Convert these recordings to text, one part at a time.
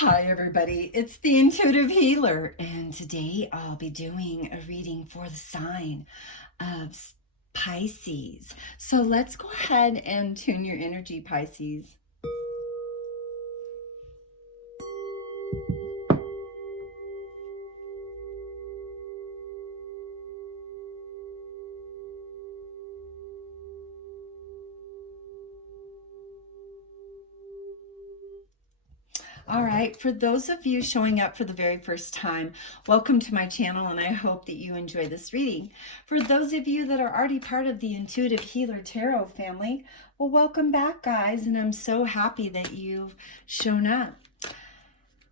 Hi everybody, it's the Intuitive Healer, and today I'll be doing a reading for the sign of Pisces. So let's go ahead and tune your energy, Pisces. All right, for those of you showing up for the very first time, welcome to my channel, and I hope that you enjoy this reading. For those of you that are already part of the Intuitive Healer Tarot family, well, welcome back, guys, and I'm so happy that you've shown up.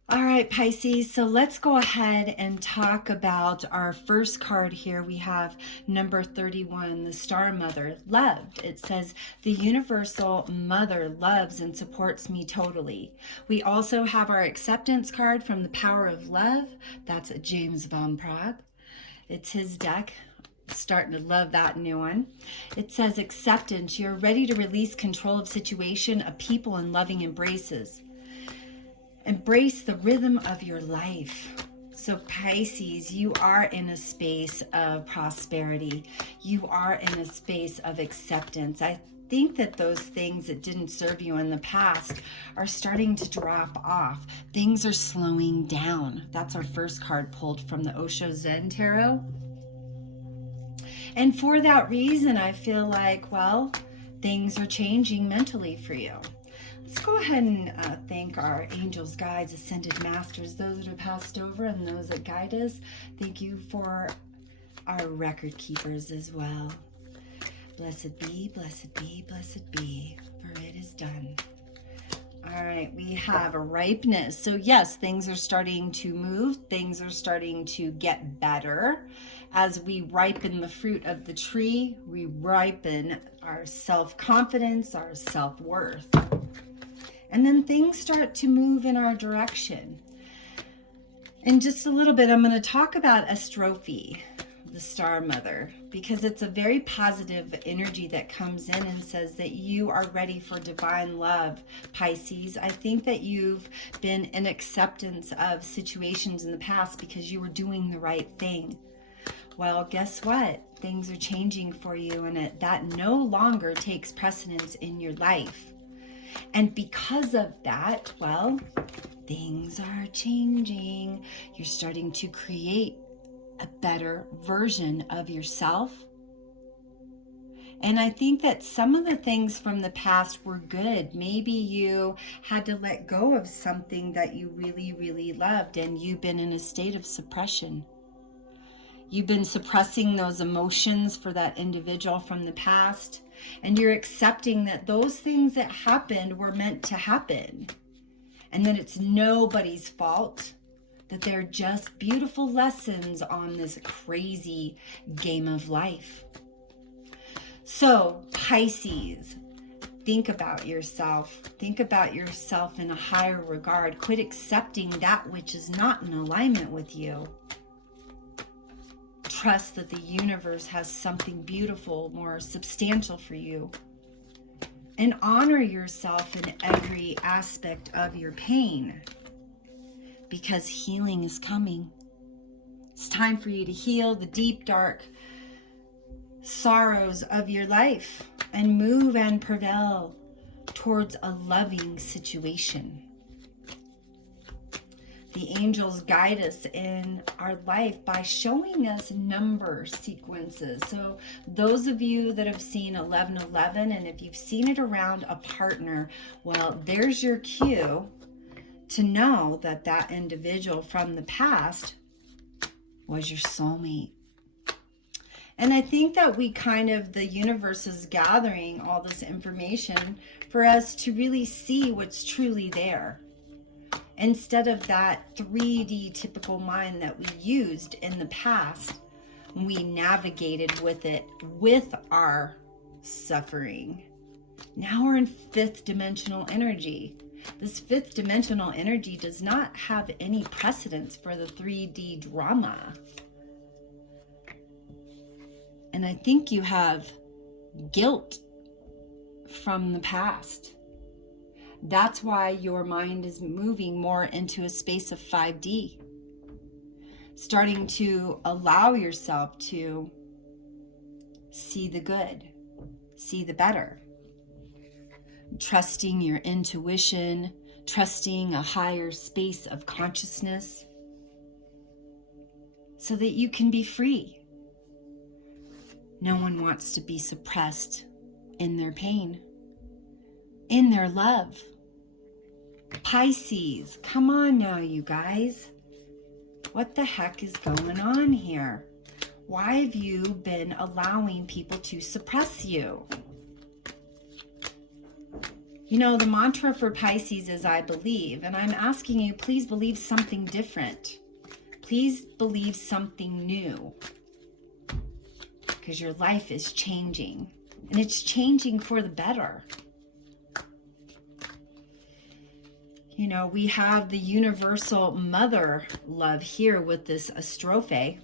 All right, Pisces, so let's go ahead and talk about our first card here. We have number 31, the Star Mother, loved. It says, the Universal Mother loves and supports me totally. We also have our acceptance card from the Power of Love. That's James Van Praagh. It's his deck. Starting to love that new one. It says, acceptance. You're ready to release control of situation, of people, and loving embraces. Embrace the rhythm of your life. So Pisces, you are in a space of prosperity. You are in a space of acceptance. I think that those things that didn't serve you in the past are starting to drop off. Things are slowing down. That's our first card pulled from the Osho Zen tarot. And for that reason, I feel like, well, things are changing mentally for you. Let's go ahead and thank our angels, guides, ascended masters, those that have passed over and those that guide us. Thank you for our record keepers as well. Blessed be, blessed be, blessed be, for it is done. All right, we have a ripeness. So yes, things are starting to move. Things are starting to get better. As we ripen the fruit of the tree, we ripen our self-confidence, our self-worth. And then things start to move in our direction. In just a little bit, I'm going to talk about Astrophy, the Star Mother, because it's a very positive energy that comes in and says that you are ready for divine love, Pisces. I think that you've been in acceptance of situations in the past because you were doing the right thing. Well, guess what? Things are changing for you, and that no longer takes precedence in your life. And because of that, well, things are changing. You're starting to create a better version of yourself. And I think that some of the things from the past were good. Maybe you had to let go of something that you really, really loved, and you've been in a state of suppression. You've been suppressing those emotions for that individual from the past, and you're accepting that those things that happened were meant to happen, and that it's nobody's fault, that they're just beautiful lessons on this crazy game of life. So, Pisces, think about yourself. Think about yourself in a higher regard. Quit accepting that which is not in alignment with you. Trust that the universe has something beautiful, more substantial for you. And honor yourself in every aspect of your pain, because healing is coming. It's time for you to heal the deep, dark sorrows of your life and move and prevail towards a loving situation. The angels guide us in our life by showing us number sequences. So those of you that have seen 1111, and if you've seen it around a partner, well, there's your cue to know that that individual from the past was your soulmate. And I think that the universe is gathering all this information for us to really see what's truly there, instead of that 3D typical mind that we used in the past when we navigated with it with our suffering. Now we're in fifth dimensional energy. This fifth dimensional energy does not have any precedence for the 3D drama. And I think you have guilt from the past. That's why your mind is moving more into a space of 5D. Starting to allow yourself to see the good, see the better. Trusting your intuition, trusting a higher space of consciousness so that you can be free. No one wants to be suppressed in their pain, in their love. Pisces, come on now, you guys. What the heck is going on here? Why have you been allowing people to suppress you? You know, the mantra for Pisces is I believe, and I'm asking you, please believe something different. Please believe something new, because your life is changing, and it's changing for the better. You know, we have the universal mother love here with this strophe.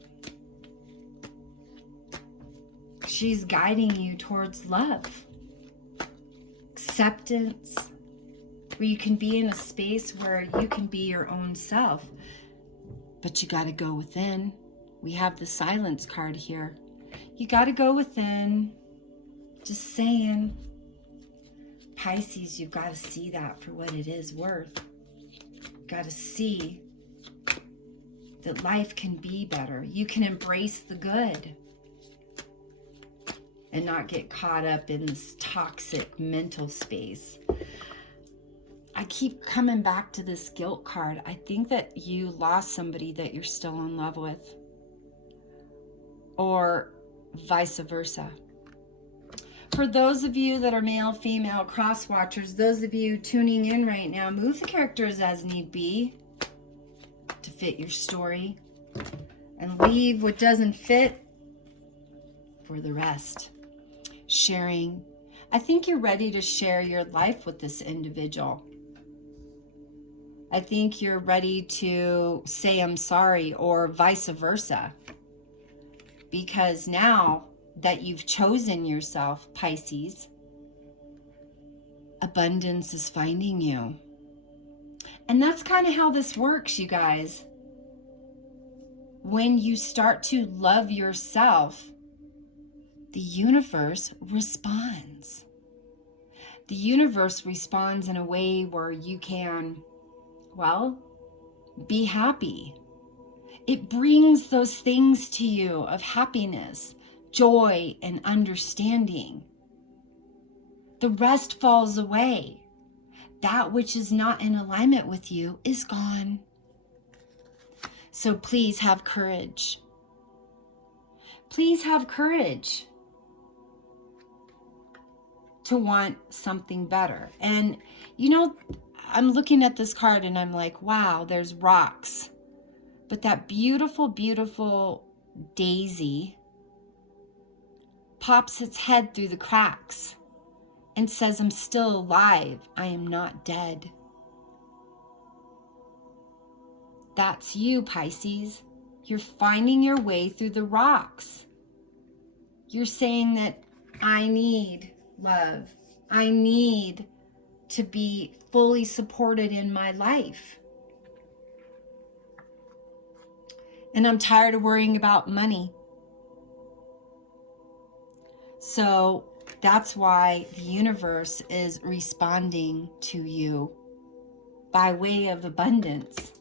She's guiding you towards love, acceptance, where you can be in a space where you can be your own self. But you got to go within. We have the silence card here. You got to go within. Just saying. Pisces, you've got to see that for what it is worth. You've got to see that life can be better. You can embrace the good and not get caught up in this toxic mental space. I keep coming back to this guilt card. I think that you lost somebody that you're still in love with, or vice versa. For those of you that are male, female, cross watchers, those of you tuning in right now, move the characters as need be to fit your story, and leave what doesn't fit for the rest. Sharing. I think you're ready to share your life with this individual. I think you're ready to say I'm sorry, or vice versa. Because now that you've chosen yourself, Pisces, abundance is finding you. And that's kind of how this works, you guys. When you start to love yourself, the universe responds. The universe responds in a way where you can, well, be happy. It brings those things to you of happiness, joy, and understanding. The rest falls away. That which is not in alignment with you is gone. So please have courage. Please have courage to want something better. And you know, I'm looking at this card and I'm like, wow, there's rocks. But that beautiful, beautiful daisy pops its head through the cracks and says, I'm still alive. I am not dead. That's you, Pisces. You're finding your way through the rocks. You're saying that I need love. I need to be fully supported in my life. And I'm tired of worrying about money. So that's why the universe is responding to you by way of abundance.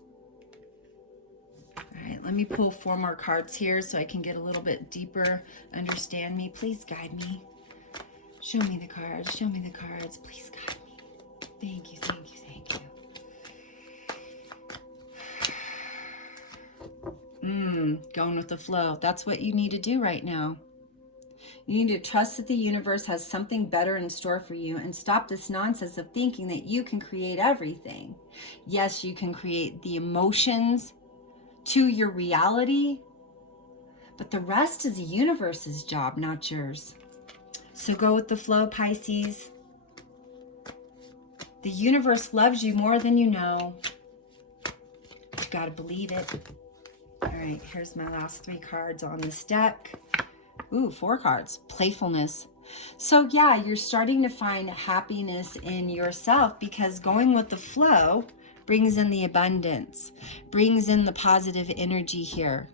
All right, let me pull 4 more cards here so I can get a little bit deeper. Understand me. Please guide me. Show me the cards. Show me the cards. Please guide me. Thank you, thank you, thank you. Going with the flow. That's what you need to do right now. You need to trust that the universe has something better in store for you and stop this nonsense of thinking that you can create everything. Yes, you can create the emotions to your reality, but the rest is the universe's job, not yours. So go with the flow, Pisces. The universe loves you more than you know. You've got to believe it. All right, here's my last 3 cards on this deck. Ooh, 4 cards. Playfulness. So yeah, you're starting to find happiness in yourself, because going with the flow brings in the abundance, brings in the positive energy here.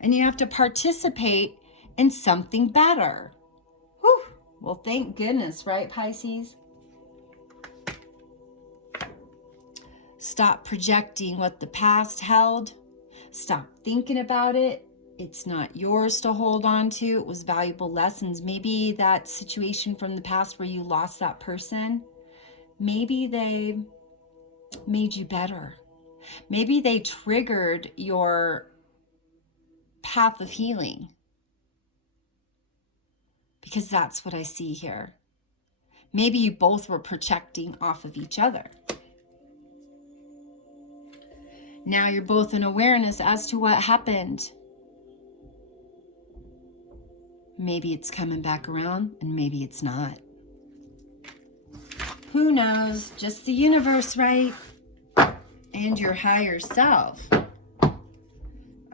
And you have to participate in something better. Whew. Well, thank goodness, right, Pisces? Stop projecting what the past held. Stop thinking about it. It's not yours to hold on to. It was valuable lessons. Maybe that situation from the past where you lost that person, maybe they made you better. Maybe they triggered your path of healing. Because that's what I see here. Maybe you both were projecting off of each other. Now you're both in awareness as to what happened. Maybe it's coming back around and maybe it's not. Who knows? Just the universe, right? And your higher self.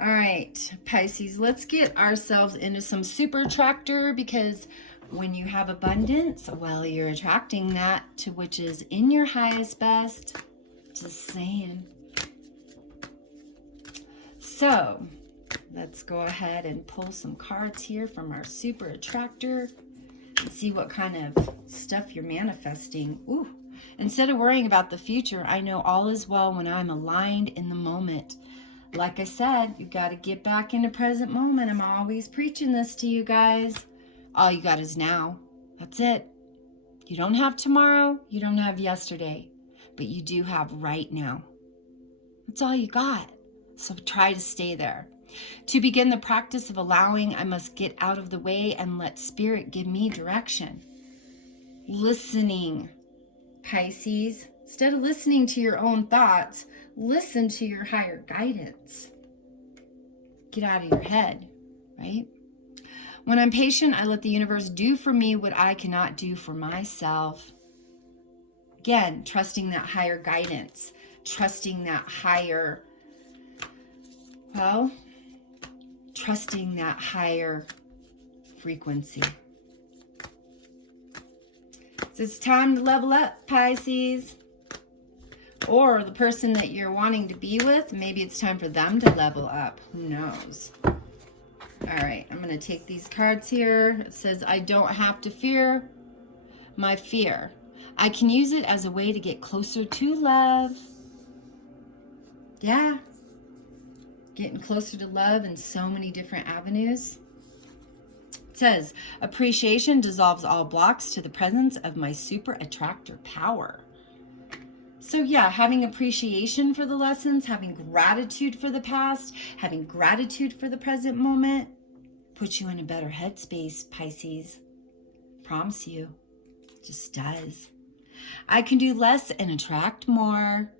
All right, Pisces, let's get ourselves into some super attractor, because when you have abundance, well, you're attracting that to which is in your highest best. Just saying. So let's go ahead and pull some cards here from our super attractor and see what kind of stuff you're manifesting. Ooh, instead of worrying about the future, I know all is well when I'm aligned in the moment. Like I said, you got to get back into present moment. I'm always preaching this to you guys. All you got is now. That's it. You don't have tomorrow. You don't have yesterday. But you do have right now. That's all you got. So try to stay there. To begin the practice of allowing, I must get out of the way and let Spirit give me direction. Listening, Pisces. Instead of listening to your own thoughts, listen to your higher guidance. Get out of your head, right? When I'm patient, I let the universe do for me what I cannot do for myself. Again, trusting that higher guidance, trusting that higher, well, trusting that higher frequency. So it's time to level up, Pisces. Or the person that you're wanting to be with, maybe it's time for them to level up. Who knows? All right, I'm going to take these cards here. It says, I don't have to fear my fear. I can use it as a way to get closer to love. Yeah. Getting closer to love in so many different avenues. It says, appreciation dissolves all blocks to the presence of my super attractor power. So yeah, having appreciation for the lessons, having gratitude for the past, having gratitude for the present moment, puts you in a better headspace, Pisces. Promise you. Just does. I can do less and attract more.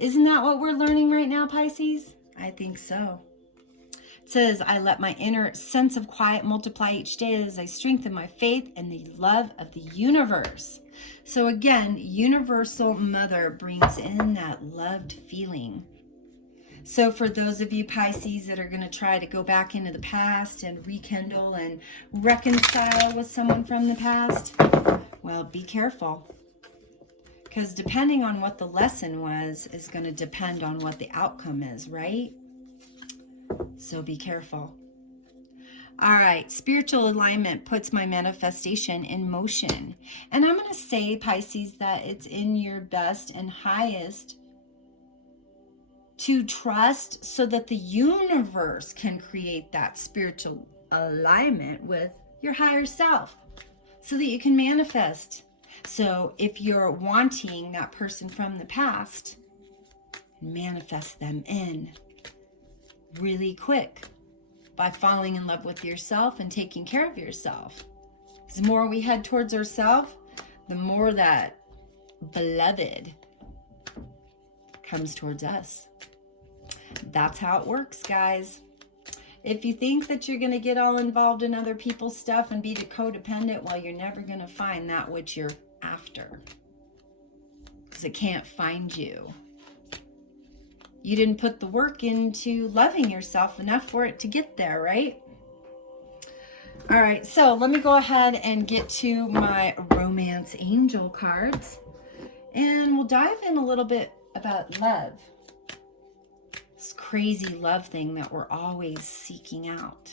Isn't that what we're learning right now, Pisces? I think so. It says, I let my inner sense of quiet multiply each day as I strengthen my faith and the love of the universe. So again, universal mother brings in that loved feeling. So for those of you Pisces that are going to try to go back into the past and rekindle and reconcile with someone from the past, well, be careful. Because depending on what the lesson was is going to depend on what the outcome is, right? So be careful. All right, spiritual alignment puts my manifestation in motion. And I'm going to say, Pisces, that it's in your best and highest to trust so that the universe can create that spiritual alignment with your higher self so that you can manifest. So if you're wanting that person from the past, manifest them in really quick by falling in love with yourself and taking care of yourself. The more we head towards ourselves, the more that beloved comes towards us. That's how it works, guys. If you think that you're going to get all involved in other people's stuff and be codependent, well, you're never going to find that which you're after. Because it can't find you. You didn't put the work into loving yourself enough for it to get there, right? All right, so let me go ahead and get to my romance angel cards, and we'll dive in a little bit about love. This crazy love thing that we're always seeking out.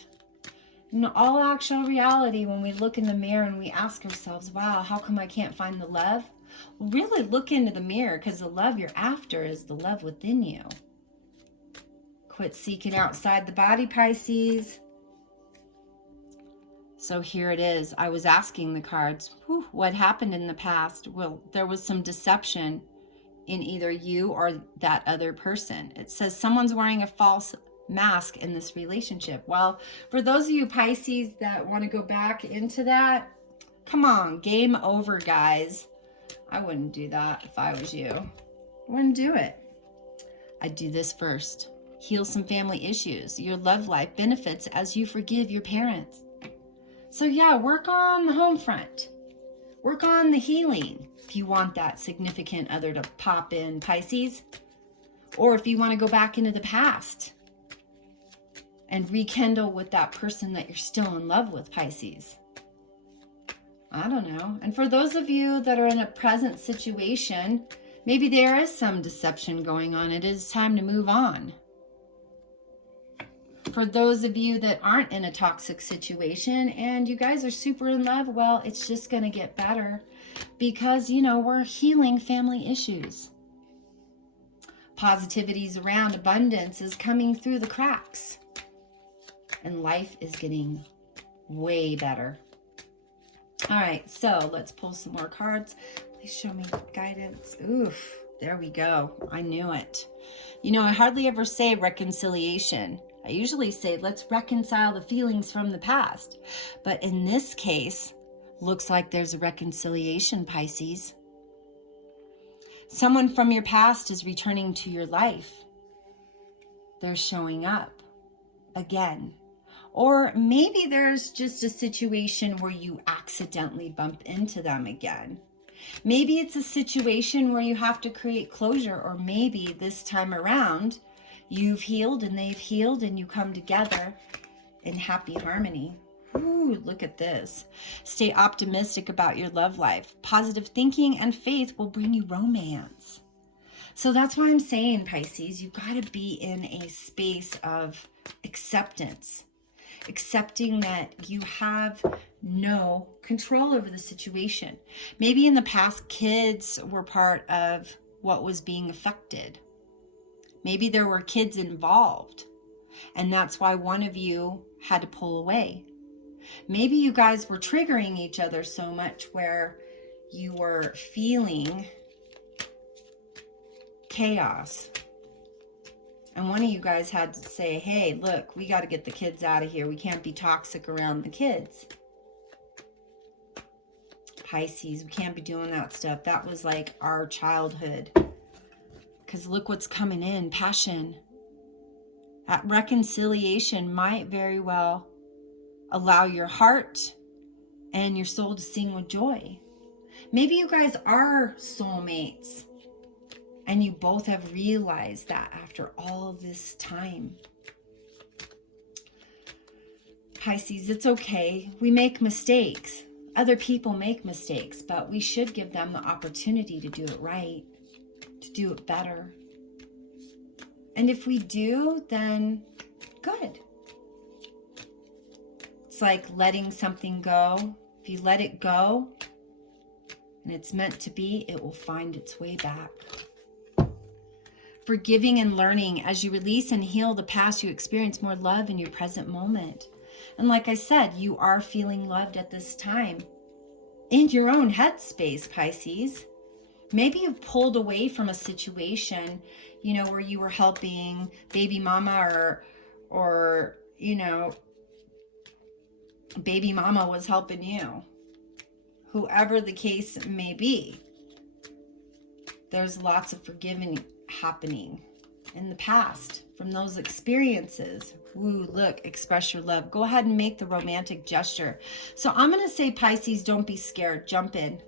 In all actual reality, when we look in the mirror and we ask ourselves, wow, how come I can't find the love? Well, really look into the mirror, because the love you're after is the love within you. Quit seeking outside the body, Pisces. So here it is. I was asking the cards, what happened in the past? Well, there was some deception in either you or that other person. It says someone's wearing a false mask in this relationship. Well, for those of you Pisces that want to go back into that, come on, game over, guys. I wouldn't do that if I was you. I wouldn't do it. I'd do this first. Heal some family issues. Your love life benefits as you forgive your parents. So yeah, work on the home front. Work on the healing if you want that significant other to pop in, Pisces. Or if you want to go back into the past and rekindle with that person that you're still in love with, Pisces. I don't know. And for those of you that are in a present situation, maybe there is some deception going on. It is time to move on. For those of you that aren't in a toxic situation and you guys are super in love, well, it's just going to get better because, you know, we're healing family issues. Positivity's around, abundance is coming through the cracks. And life is getting way better. All right, so let's pull some more cards. Please show me guidance. Oof, there we go. I knew it. You know, I hardly ever say reconciliation. I usually say, let's reconcile the feelings from the past. But in this case, looks like there's a reconciliation, Pisces. Someone from your past is returning to your life. They're showing up again. Or maybe there's just a situation where you accidentally bump into them again. Maybe it's a situation where you have to create closure, or maybe this time around, you've healed and they've healed and you come together in happy harmony. Ooh, look at this. Stay optimistic about your love life. Positive thinking and faith will bring you romance. So that's why I'm saying, Pisces, you've got to be in a space of acceptance. Accepting that you have no control over the situation. Maybe in the past, kids were part of what was being affected. Maybe there were kids involved, and that's why one of you had to pull away. Maybe you guys were triggering each other so much where you were feeling chaos. And one of you guys had to say, hey, look, we got to get the kids out of here. We can't be toxic around the kids. Pisces, we can't be doing that stuff. That was like our childhood. Because look what's coming in, passion. That reconciliation might very well allow your heart and your soul to sing with joy. Maybe you guys are soulmates and you both have realized that after all this time. Pisces, it's okay. We make mistakes. Other people make mistakes, but we should give them the opportunity to do it right, to do it better. And if we do, then good. It's like letting something go. If you let it go and it's meant to be, it will find its way back. Forgiving and learning. As you release and heal the past, you experience more love in your present moment. And like I said, you are feeling loved at this time in your own headspace, Pisces. Maybe you've pulled away from a situation, you know, where you were helping baby mama or you know, baby mama was helping you. Whoever the case may be, there's lots of forgiving happening in the past from those experiences. Woo, look, express your love. Go ahead and make the romantic gesture. So I'm going to say, Pisces, don't be scared. Jump in.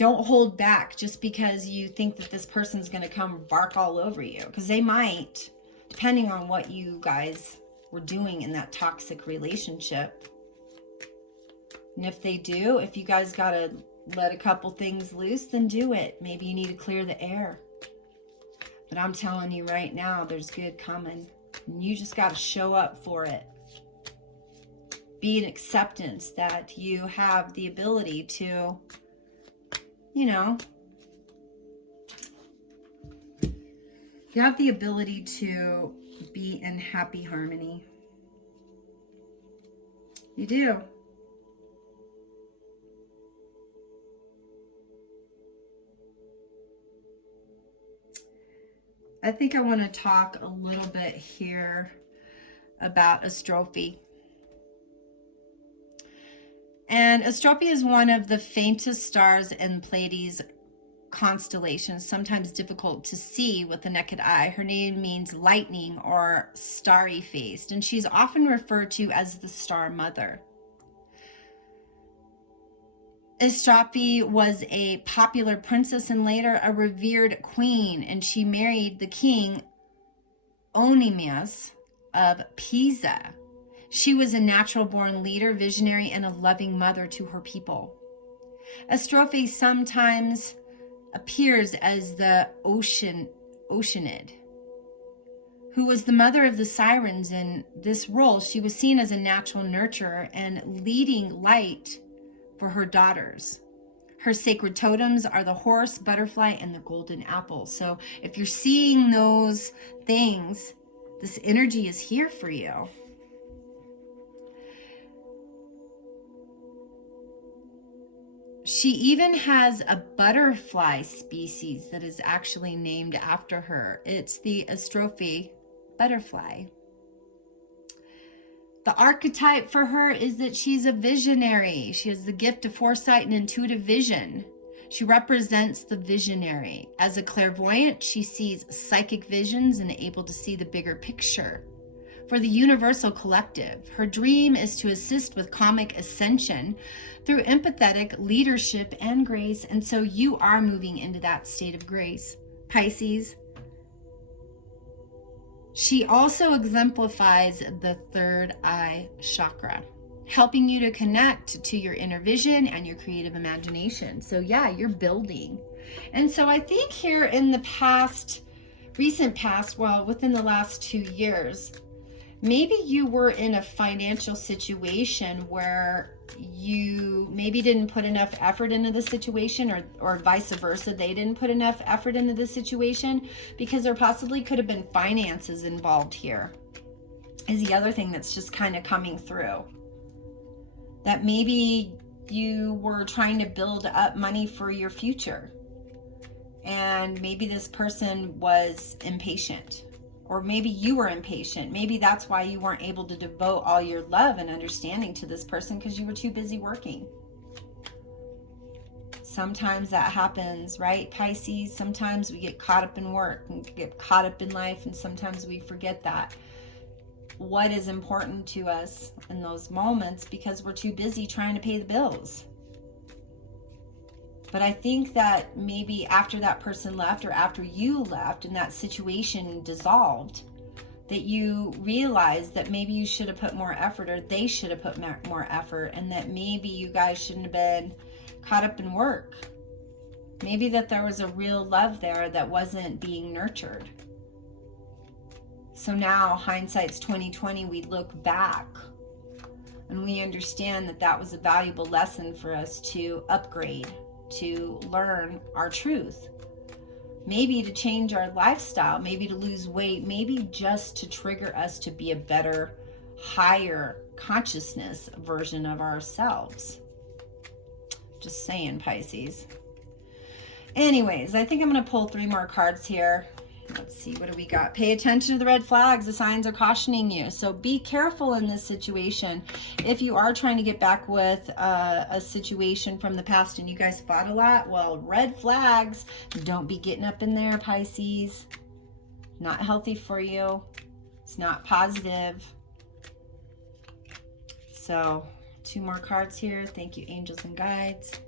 Don't hold back just because you think that this person's going to come bark all over you, because they might, depending on what you guys were doing in that toxic relationship. And if they do, if you guys got to let a couple things loose, then do it. Maybe you need to clear the air. But I'm telling you right now, there's good coming. And you just got to show up for it. Be an acceptance that you have the ability to, you know, you have the ability to be in happy harmony. You do. I think I want to talk a little bit here about astrophy. And astrophy is one of the faintest stars in Pleiades constellation, sometimes difficult to see with the naked eye. Her name means lightning or starry faced, and she's often referred to as the star mother. Astrophy was a popular princess and later a revered queen, and she married the king Onimus of Pisa. She was a natural-born leader, visionary, and a loving mother to her people. Astrophy sometimes appears as the Oceanid, who was the mother of the sirens. In this role, she was seen as a natural nurturer and leading light for her daughters. Her sacred totems are the horse, butterfly, and the golden apple. So if you're seeing those things, this energy is here for you. She even has a butterfly species that is actually named after her. It's the Astrophy butterfly. The archetype for her is that she's a visionary. She has the gift of foresight and intuitive vision. She represents the visionary. As a clairvoyant, she sees psychic visions and able to see the bigger picture. For the universal collective, her dream is to assist with karmic ascension through empathetic leadership and grace. And so you are moving into that state of grace, Pisces. She also exemplifies the third eye chakra, helping you to connect to your inner vision and your creative imagination. So yeah, you're building. And so I think here in the past, recent past, well, within the last 2 years, maybe you were in a financial situation where you maybe didn't put enough effort into the situation, or vice versa, they didn't put enough effort into the situation, because there possibly could have been finances involved here, is the other thing that's just kind of coming through. That maybe you were trying to build up money for your future, and maybe this person was impatient. Or maybe you were impatient. Maybe that's why you weren't able to devote all your love and understanding to this person, because you were too busy working. Sometimes that happens, right, Pisces? Sometimes we get caught up in work and get caught up in life, and sometimes we forget that. What is important to us in those moments, because we're too busy trying to pay the bills. But I think that maybe after that person left, or after you left and that situation dissolved, that you realized that maybe you should have put more effort, or they should have put more effort, and that maybe you guys shouldn't have been caught up in work. Maybe that there was a real love there that wasn't being nurtured. So now, hindsight's 2020, we look back and we understand that that was a valuable lesson for us to upgrade, to learn our truth, maybe to change our lifestyle, maybe to lose weight, maybe just to trigger us to be a better, higher consciousness version of ourselves. Just saying, Pisces. Anyways, I think I'm going to pull 3 more cards here. Let's see, what do we got? Pay attention to the red flags. The signs are cautioning you. So be careful in this situation. If you are trying to get back with a situation from the past and you guys fought a lot, well, red flags. Don't be getting up in there, Pisces. Not healthy for you. It's not positive. So 2 more cards here. Thank you, angels and guides.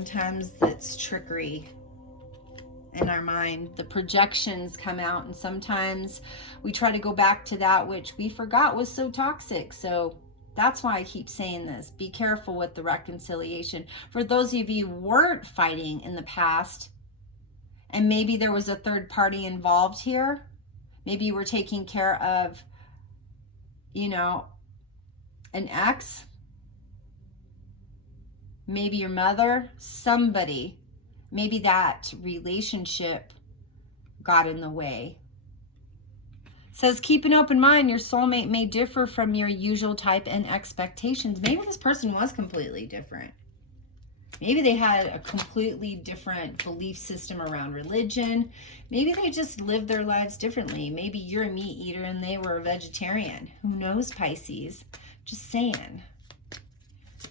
Sometimes it's trickery in our mind. The projections come out, and sometimes we try to go back to that which we forgot was so toxic. So that's why I keep saying this. Be careful with the reconciliation. For those of you who weren't fighting in the past, and maybe there was a third party involved here, maybe you were taking care of, you know, an ex, maybe your mother, somebody, maybe that relationship got in the way. It says, keep an open mind. Your soulmate may differ from your usual type and expectations. Maybe this person was completely different. Maybe they had a completely different belief system around religion. Maybe they just lived their lives differently. Maybe you're a meat eater and they were a vegetarian. Who knows, Pisces? Just saying.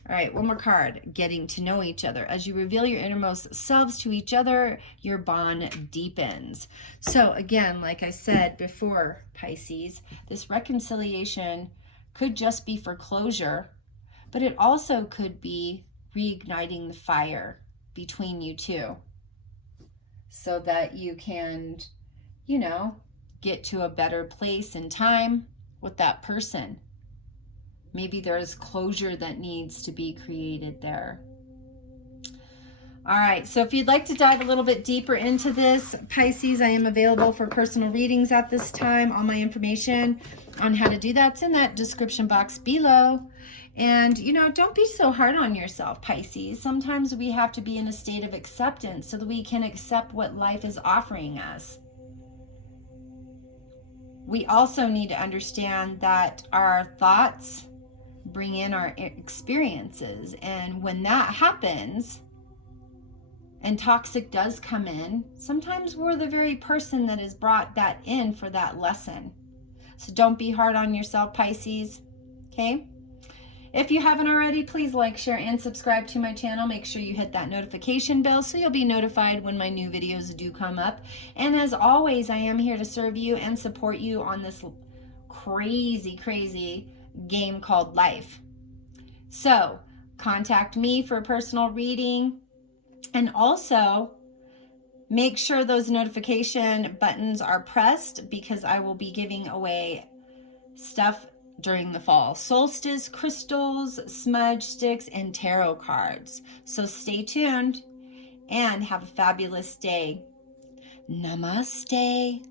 All right, one more card. Getting to know each other. As you reveal your innermost selves to each other, your bond deepens. So again, like I said before, Pisces, this reconciliation could just be for closure, but it also could be reigniting the fire between you two so that you can, you know, get to a better place in time with that person. Maybe there's closure that needs to be created there. All right, so if you'd like to dive a little bit deeper into this, Pisces, I am available for personal readings at this time. All my information on how to do that's in that description box below. And, you know, don't be so hard on yourself, Pisces. Sometimes we have to be in a state of acceptance so that we can accept what life is offering us. We also need to understand that our thoughts bring in our experiences. And when that happens, and toxic does come in, sometimes we're the very person that has brought that in for that lesson. So don't be hard on yourself, Pisces. Okay? If you haven't already, please like, share, and subscribe to my channel. Make sure you hit that notification bell so you'll be notified when my new videos do come up. And as always, I am here to serve you and support you on this crazy, crazy game called life. So contact me for a personal reading, and also make sure those notification buttons are pressed because I will be giving away stuff during the fall. Solstice, crystals, smudge sticks, and tarot cards. So stay tuned and have a fabulous day. Namaste.